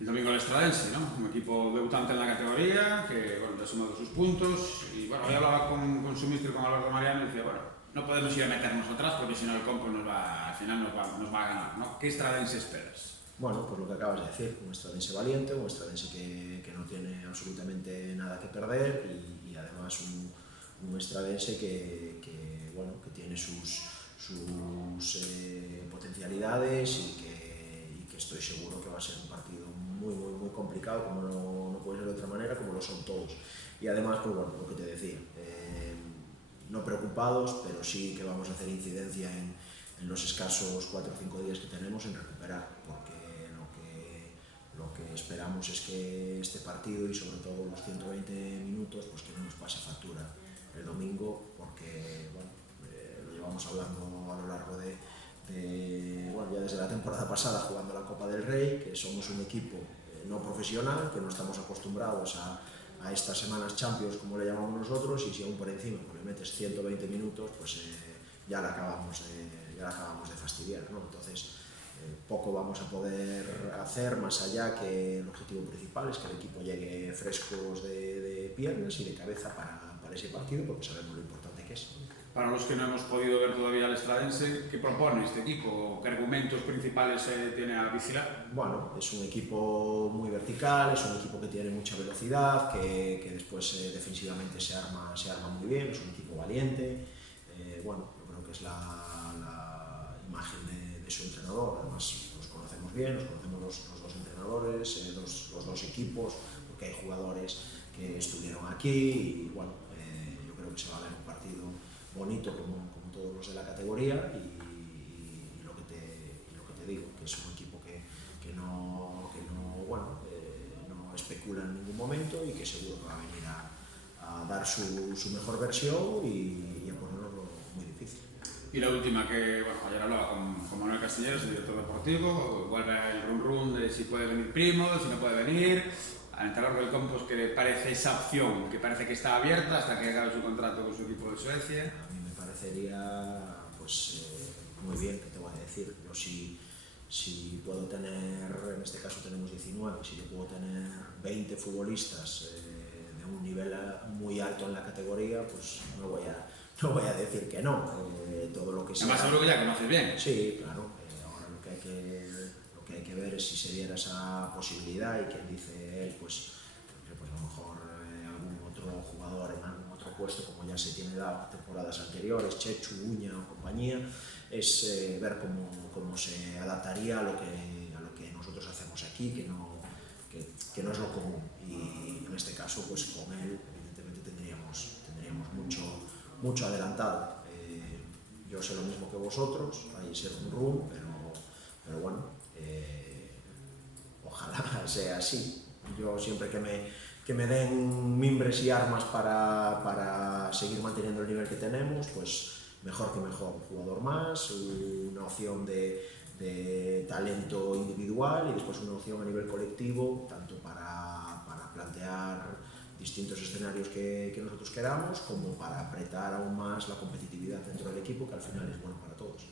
El domingo el Estradense, ¿no? Un equipo debutante en la categoría, que bueno, ya ha sumado sus puntos. Y bueno, hoy hablaba con su mister, con Alberto Mariano, y decía, bueno, no podemos ir a meternos atrás porque si no el Compo al final nos va a ganar, ¿no? ¿Qué Estradense esperas? Bueno, pues lo que acabas de decir, un estradense valiente, un estradense que no tiene absolutamente nada que perder y además un estradense bueno, que tiene sus potencialidades y que estoy seguro que va a ser un partido muy complicado, como no puede ser de otra manera, como lo son todos. Y además, pues bueno, lo que te decía, no preocupados, pero sí que vamos a hacer incidencia en los escasos 4 o 5 días que tenemos en recuperar, porque lo que esperamos es que este partido y sobre todo los 120 minutos pues que no nos pase factura el domingo, porque bueno, lo llevamos hablando a lo largo bueno, ya desde la temporada pasada jugando la Copa del Rey, que somos un equipo no profesional, que no estamos acostumbrados a estas semanas Champions, como le llamamos nosotros, y si aún por encima pues, le metes 120 minutos, pues ya la acabamos de fastidiar, ¿no? Entonces, poco vamos a poder hacer más allá que el objetivo principal es que el equipo llegue frescos de piernas y de cabeza para ese partido, porque sabemos lo importante que es. Para los que no hemos podido ver todavía al Estradense, ¿qué propone este equipo? ¿Qué argumentos principales tiene a vigilar? Bueno, es un equipo muy vertical, es un equipo que tiene mucha velocidad, que después defensivamente se arma muy bien, es un equipo valiente. Bueno, yo creo que es la imagen de su entrenador, además los conocemos bien, los conocemos los dos entrenadores, los dos equipos, porque hay jugadores que estuvieron aquí y bueno, yo creo que se va a ver un partido bonito como todos los de la categoría y lo que te digo, que es un equipo que no especula en ningún momento y que seguro que va a venir a dar su mejor versión y a ponerlo muy difícil. Y la última, que bueno, ayer hablaba con Manuel Castiñeros, el director deportivo, vuelve el run de si puede venir Primo, si no puede venir. Al entrenador del Campos, que le parece esa opción, que parece que está abierta hasta que acabe su contrato con su equipo de Suecia. A mí me parecería pues muy bien, que te voy a decir. Yo si puedo tener, en este caso tenemos 19, si yo puedo tener 20 futbolistas de un nivel muy alto en la categoría, pues no voy a decir que no. Todo lo que sea. Además, seguro que ya conoces bien. Sí, claro. Ahora lo que hay que ver es si se diera esa posibilidad y quien dice él, pues a lo mejor algún otro jugador en algún otro puesto, como ya se tiene dado temporadas anteriores, Chechu, Uña o compañía, es ver cómo se adaptaría a lo que nosotros hacemos aquí, que no es lo común. Y en este caso, pues con él, evidentemente tendríamos mucho adelantado. Yo sé lo mismo que vosotros, hay ser un room, pero bueno, ojalá sea así. Yo siempre que me den mimbres y armas para seguir manteniendo el nivel que tenemos, pues mejor que mejor. Un jugador más, una opción de talento individual y después una opción a nivel colectivo, tanto para plantear distintos escenarios que nosotros queramos, como para apretar aún más la competitividad dentro del equipo, que al final es bueno para todos.